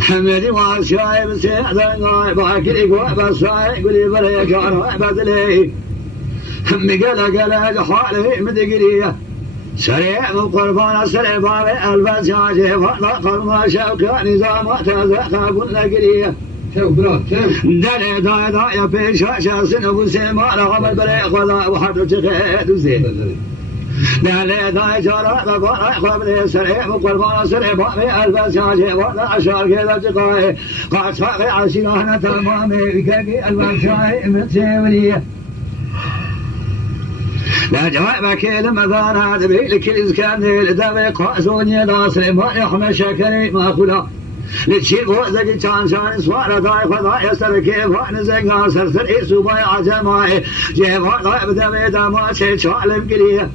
حمدي وشايب سيدنا باكلي وبصاي قولي بلا جار بدلي همي قال حالي مدقريه سريع قربان سريع بابي البساجي فضق ما شوك نظام تزقى كل قريه دلي داي داي في شاشة سنو سيما رغم البريق وضع وحد تخيد وزين دلي داي جرى بفرق قبل سريع قربان سريع بابي البساجي وضع شار كذا تقاي قد ساقي عشيران تمامي كاكي البساجي متسيوليه لا جواب كيل مذان هذا بيلك الإزكان الدبي قاسوني ناصر ما يحمل شكري ما خلا لتشيل وزق كان شان سوار ضاي خضاي سر كيف نزق ناصر سر سوبا عجماي جيب ضاي بدبي دما شي شالم قليه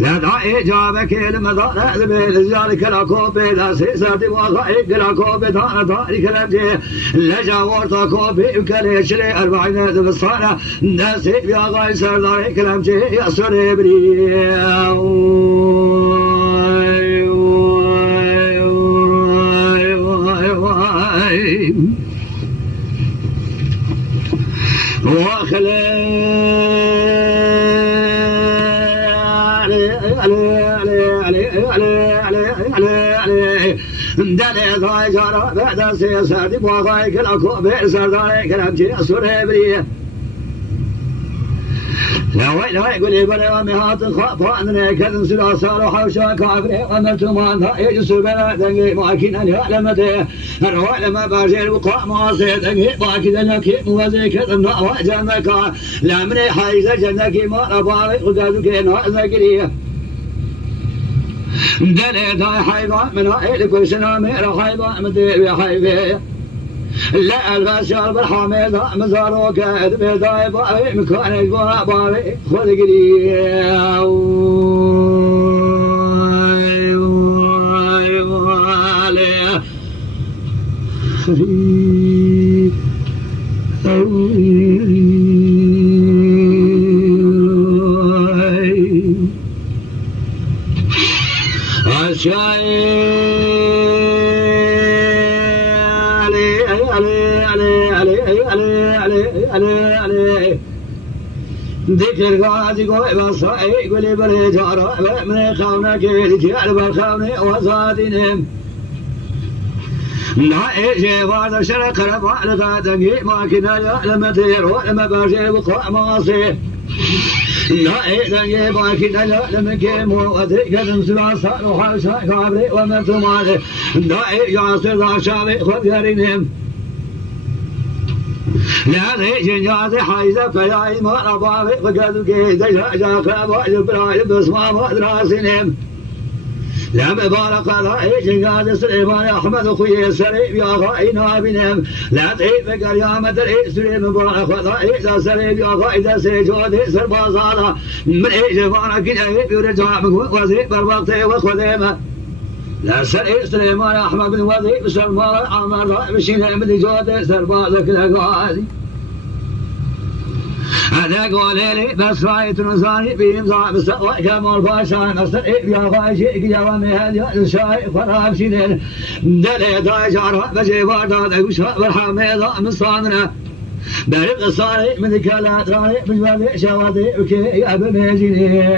لا داعي جاب كيل مذان هذا بيلك لا كوبي لا سيساتي وغاي لا كوبي دار داري كلام جي لا جاورت كوبي وكلي شري 40 بالصاله ناس يا غاي سر داري كلام جي يا سوري بري دلي ضاي جرى بعد سياسة بوضاي كلا كوبي سرداري كلام جي سوري بريه لا ويلا يقول بلا ومهات خافان كذن سلا صار حوشا كافري ومرتمان ضاي جسر بلا دنجي ماكين أن يعلمته الروح لما باجر وقع مواصي دنجي باكي دنكي موزي كذن نعوى جنكا لا مني حيزة جنكي ما رباري قدادو كينا ذكريه دلي داي حيضا من هاي كل سنة ميرا حيضا مدير بحيبي لا البشر بالحميد مزارو كاد بيضاي باوي مكان الجوار باوي خذ قريه ذكر غازي قوي بصائي قولي بلي جارة من خاونا كيلي جعل بالخاوني وزادينهم نائي جيبار شرق رفع لغادنجي ما كنا يعلم تير ولما باجي وقع ماصي نائي دنجي ما كنا يعلم كيمو وذيك نسلا صار وحاشا كابري ومتمالي نائي ياسر ذا شابي خذ يرينهم لا ذي جنازي حيزة فلاي ما ربابي فقدوا كيدا جاء خابا يبراي بس ما مدراسينهم لا مبارك ذي جنازي سليمان أحمد خوي سريب يا غاينا بنهم لا تهيب قريامة الإسري مبارك ذي ذا سريب يا غايدا سيجودي سربازانا من إجفانا كنا يرجع وزيب الوقت وخذيمة لا سري سليمان أحمد بن وظيف سلمان عمر بشينا من جودة سربازك الأقوالي هذا قولي بس رايت نزاني بيمزع بسقوى كمال باشان أسترئب يا غايشي قيامي هل شاي فراب شنين دلي داي جارها بجيبار داد أقوشها بالحميدة من صاننا بارد الصاري من كالات راني بجوالي شوادي وكي يا بميجيني